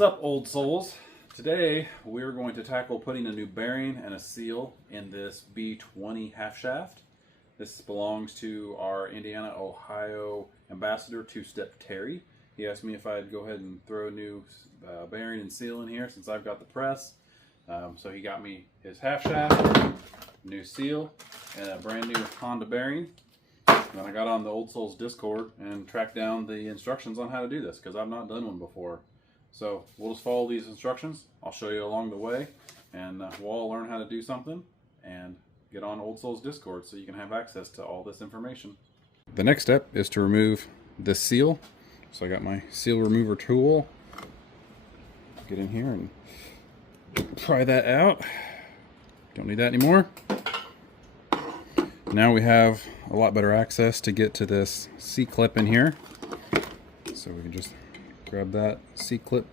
What's up, old souls? Today we're going to tackle putting a new bearing and a seal in this B20 half shaft. This belongs to our Indiana, Ohio ambassador, two-step Terry. He asked me if I'd go ahead and throw a new bearing and seal in here since I've got the press. So he got me his half shaft, new seal, and a brand new Honda bearing. Then I got on the OldSols Discord and tracked down the instructions on how to do this because I've not done one before. So we'll just follow these instructions. I'll show you along the way, and we'll all learn how to do something and get on OldSols Discord so you can have access to all this information. The next step is to remove this seal. So I got my seal remover tool. Get in here and pry that out. Don't need that anymore. Now we have a lot better access to get to this C-clip in here. So we can just grab that C-clip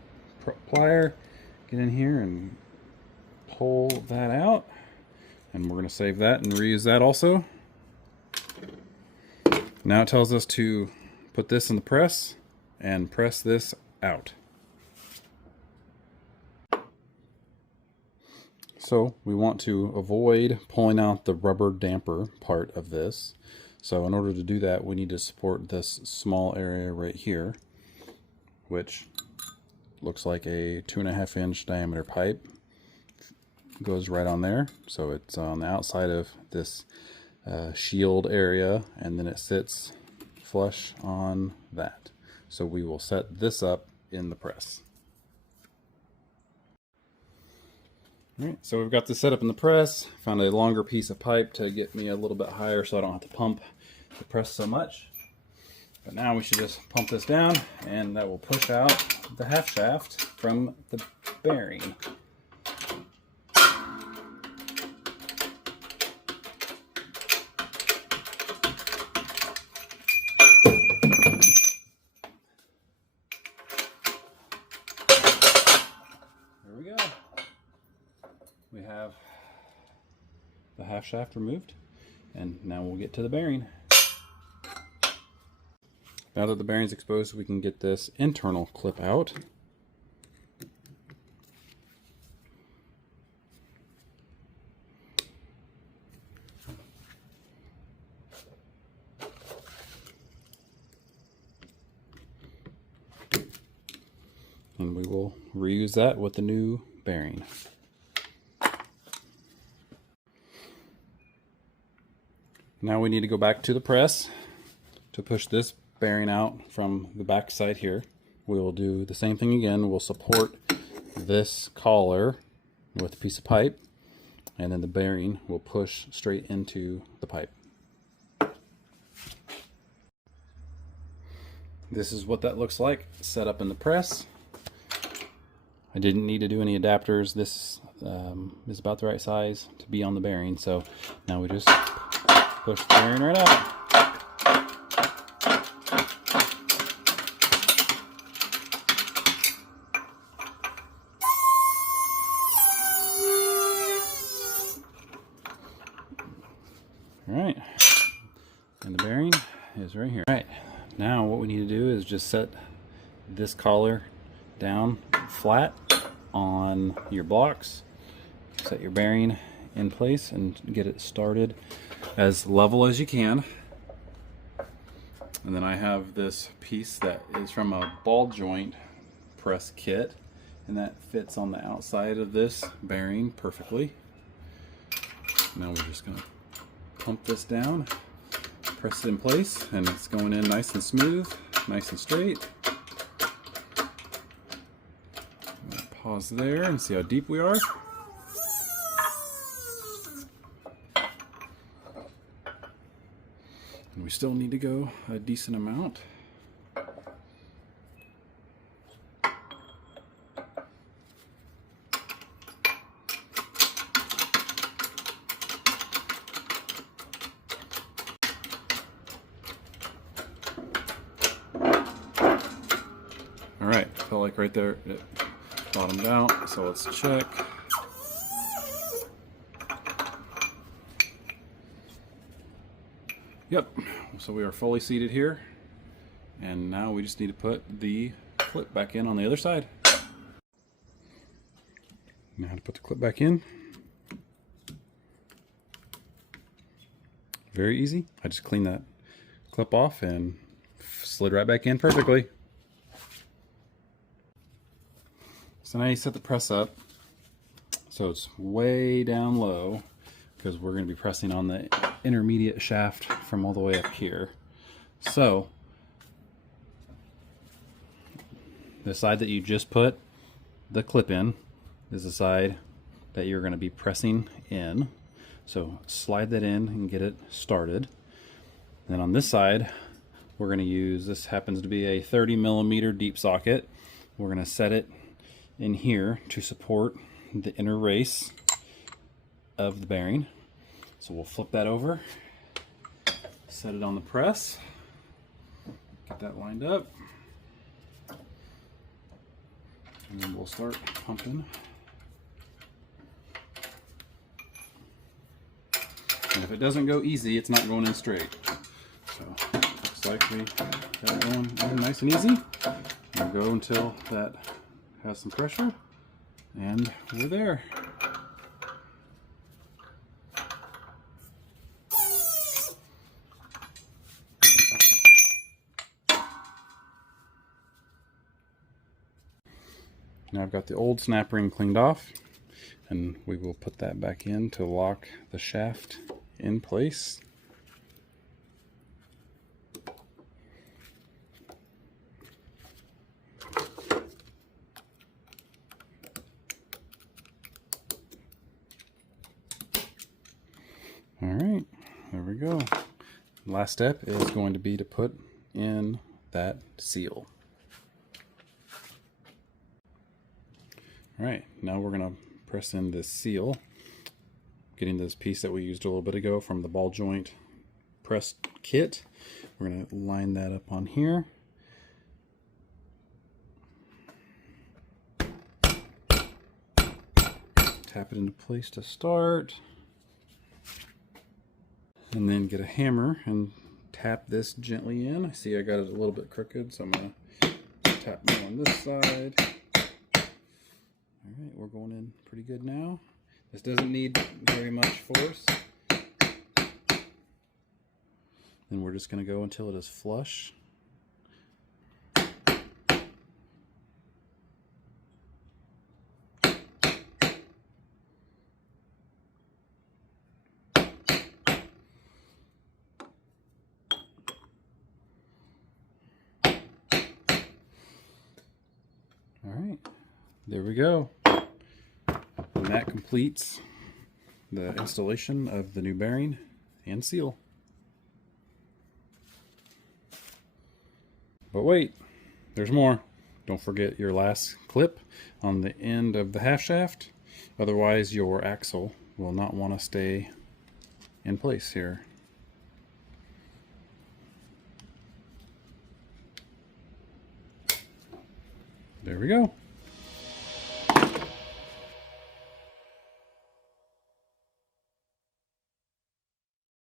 plier, get in here and pull that out. And we're going to save that and reuse that also. Now it tells us to put this in the press and press this out. So we want to avoid pulling out the rubber damper part of this. So in order to do that, we need to support this small area right here, which looks like a 2.5 inch diameter pipe. Goes right on there. So it's on the outside of this shield area, and then it sits flush on that. So we will set this up in the press. Alright, so we've got this set up in the press. Found a longer piece of pipe to get me a little bit higher so I don't have to pump the press so much. But now we should just pump this down, and that will push out the half shaft from the bearing. There we go. We have the half shaft removed, and now we'll get to the bearing. Now that the bearing's exposed, we can get this internal clip out. And we will reuse that with the new bearing. Now we need to go back to the press to push this bearing out from the back side here. We will do the same thing again. We'll support this collar with a piece of pipe, and then the bearing will push straight into the pipe. This is what that looks like set up in the press. I didn't need to do any adapters. This is about the right size to be on the bearing, so now we just push the bearing right out. Alright, and the bearing is right here. Alright, now what we need to do is just set this collar down flat on your blocks. Set your bearing in place and get it started as level as you can. And then I have this piece that is from a ball joint press kit, and that fits on the outside of this bearing perfectly. Now we're just going to pump this down, press it in place, and it's going in nice and smooth, nice and straight. Pause there and see how deep we are. And we still need to go a decent amount. Alright, felt like right there it bottomed out, so let's check. Yep, so we are fully seated here, and now we just need to put the clip back in on the other side. Now to put the clip back in. Very easy. I just cleaned that clip off and slid right back in perfectly. So now you set the press up so it's way down low, because we're going to be pressing on the intermediate shaft from all the way up here. So the side that you just put the clip in is the side that you're going to be pressing in. So slide that in and get it started. Then on this side, we're going to use, this happens to be a 30mm deep socket. We're going to set it in here to support the inner race of the bearing. So we'll flip that over, set it on the press, get that lined up, and then we'll start pumping. And if it doesn't go easy, it's not going in straight. So looks like we got it going nice and easy. We'll go until that has some pressure, and we're there. Now I've got the old snap ring cleaned off, and we will put that back in to lock the shaft in place. All right, there we go. Last step is going to be to put in that seal. All right, now we're going to press in this seal, getting this piece that we used a little bit ago from the ball joint press kit. We're going to line that up on here. Tap it into place to start. And then get a hammer and tap this gently in. I see I got it a little bit crooked, so I'm going to tap more on this side. Alright, we're going in pretty good now. This doesn't need very much force. Then we're just going to go until it is flush. Alright, there we go. And that completes the installation of the new bearing and seal. But wait, there's more. Don't forget your last clip on the end of the half shaft. Otherwise your axle will not want to stay in place here. There we go.